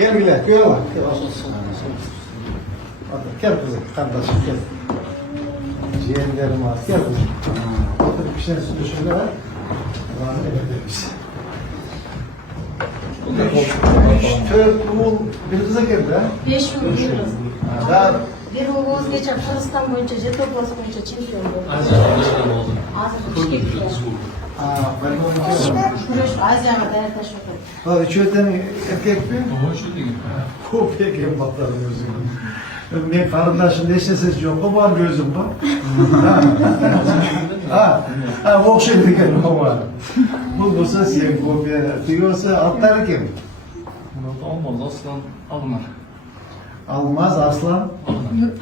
Gel bile, kıyama. Gel kızım, kardeşim gel. Ciğerlerim var, gel kızım. Oturup bir şey sütü şöyle var. Allah'ın emredeyiz. Dört oğul bir kıza geldi ha? 5 yıl diyoruz. Daha Bir oğuz geçen Kırgızistan boyunca, jet toplası boyunca çempiyon oldu. Azir Bişkek'te. benim onun Kuruluş Asya'ma dayantaş oldu. Tabii üçünden erkek mi? Kopya gibi baklarım gözüm. Ben karındaşım neşesiz yok, o var gözüm bak. O şeyde gel o var. Bu sen kopya diyorsa atlar kim? Olmaz aslan alınır. Almaz aslan.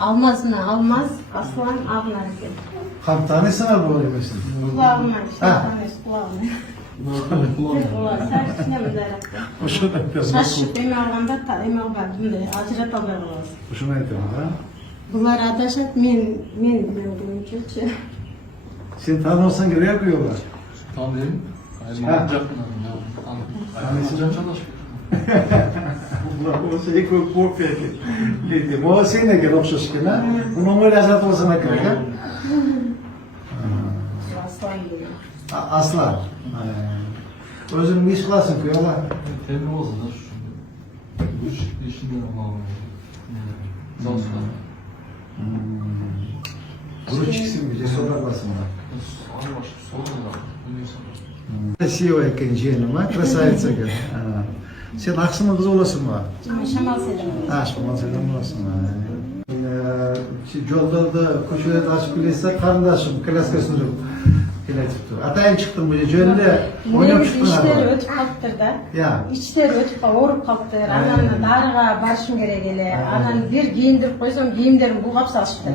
Almaz mı? Almaz. Aslan avlar ki. Kam tanesine bu öyle misin? Kulağına işte. Ha. Kulağına. Kulağına. Sen ne mi dayanıktı? Hoşuna etmez. Şaşıp emi alganda ta emi algandım da acırat algar olamaz. Hoşuna etmez ha? Bunlar adaşat men bilmem ki. Sen tanıyorsan ki ne koyuyorlar? Tamam dedim. Ha. Tanesi çalışıyor. Bu şey kopya ki. Bu şey ne kadar okşaş ki ne? Bunun öyle azat olsana gerek ha? Aslan gibi. Aslan. Özünün iş kılasın koyuyorlar. Temin olsun. Bu işinden ama. Zaten. Bunu çıksın bir de sonra kılasın ona. Красивая кончина, красавица. Sen aksımın kızı olasın mı? Şamal Selim. Şamal Selim olasın. Yolda da koşuya açıp bilirse kardeşim klaska sürüp geletipti. Atayın çıktım bu jönde oynap çıktın İşleri abi. ötüp kaptır da. Ya. İçleri ötüp orup kaptır. Ananı darığa barışım gerek ele. Ananı bir giyindirip koysam giyimlerim bulgap saçtı.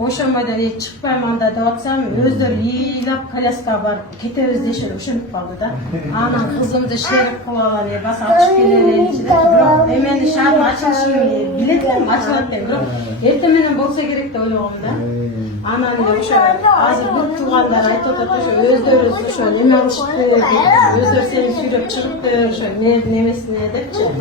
Oşamadan çıkpayım anda dağıtsam özleri yiyilap kalaska var. Kete özdeşir üşünüp kaldı da. Anan kızımdı şerif kulaları bas açıp gelirler içinde. Bırak hemen dışarı açılışını biletlerim açılattı. Bırak ertemenen bolsa gerek de öyle oldu da. Anam da şu azir bu tuğanlar ayet otatı şu özleri şu neme alışıktı. Özleri seni sürüp çıktı. Şu nemesine edip çıktı.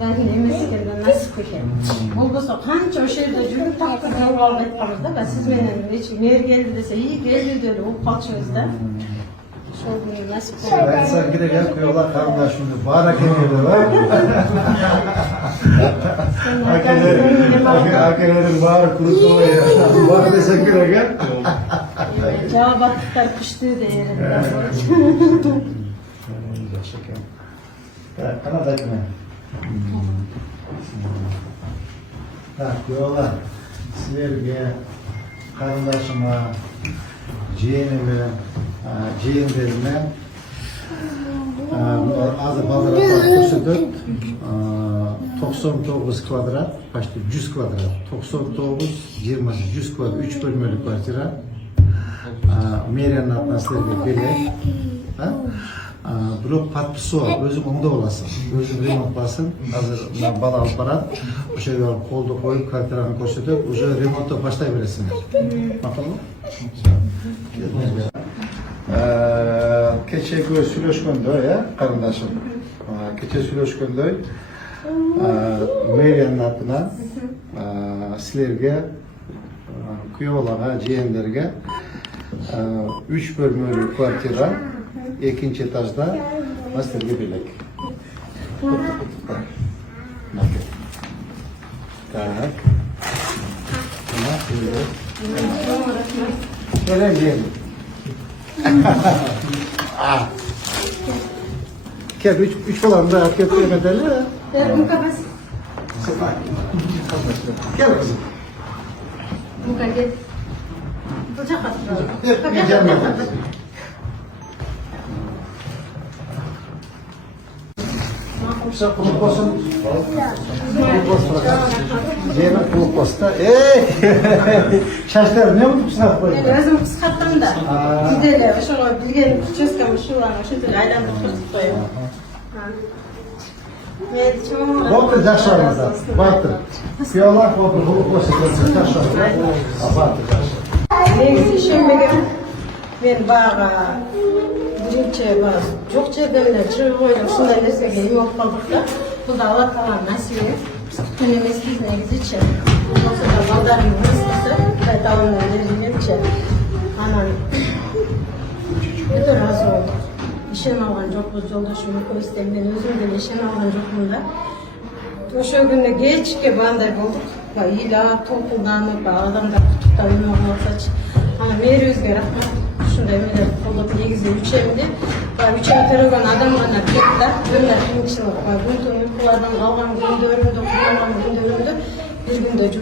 Ben nemesi kendine nasıl koyayım? Oldu kanca o şeyde cümle taktı ne oldu etmemizde. Ben siz benim hiç mer geldi dese iyi geldi diyor o kalçımızda. Şu günü nasıl koyayım? Ben sen gide gel koyuyorlar kardeşim. Bağıra kemiğinde var. Akelerin bağır kurusu o ya. Bağır desen gide gel. Cevap attıklar piştiği de yerinde. Kanada ekmeği. Diyorlar, sizlerge, kardeşime, ciğenime, ciğenlerime, azı bazıra koşudur, 99 kvadrat, başta 100 kvadrat, 99, 20, 100 kvadrat, 3 bölmeli kvartira, Meriyan'ın atmasıyla birlik, blok patlısı var, özüm onda olasın, özüm remontlasın, hazır bal alıp baran, o şeyi alıp kolda koyup kvartiranı koşuyor, o şey remonta başlayıveresinler. Bakalım. Keçe göğü süloşkondoy ya, kardeşim. Keçe süloşkondoy, Meriyan'ın adına, sizlerge, kuyoğlağa, ciğenlerge, 3 bölmeli kvartira, ikinci etajda master birlik. Tak. Gelen gelin. Gel üç falan da köprüye medeli. Ver bu kafası. Gel kızım. Bu kadar. Bıçak atıyor. Gel gel. Sen kulak olsun. Kulak olsun. Zeynep kulak olsun. Şaşlar ne oldu kısnak koydun? Ben özüm kıskattım da. Gidelim. Şunu bilgen çözkem şu an şu tür aydan tutup koyuyorum. Baktır yaşlarımızda. Baktır. Kıyalak baktır. Kulak olsun. Yaşlarımızda. Baktır yaşlar. Neyse şimdi ben bağa birinci çok çevremden çığır koydum. Şundan nesine gelip yok kaldık da. Bu da Allah taala nasip et. Biz kutkan emesiz negiziçi. Yoksa da baldarımın ıslısı ve davamdan verilmekçi. Anan bütün razı olduk. İşen algan jokpuz joldoşum koystem ben özüm de işen algan jokmun da. Oşo günde geçke banday bulduk. İla toplumdanıp adamlar kutuktayım olsaç. Ana mer özge rahmat. Şunda emeler koldup negizi üçemdi. Üçem terörgen adam bana ketler. Önler kıymışlar. Bunun uykulardan algan gündörümdü, kullangan gündörümdü. Bir günde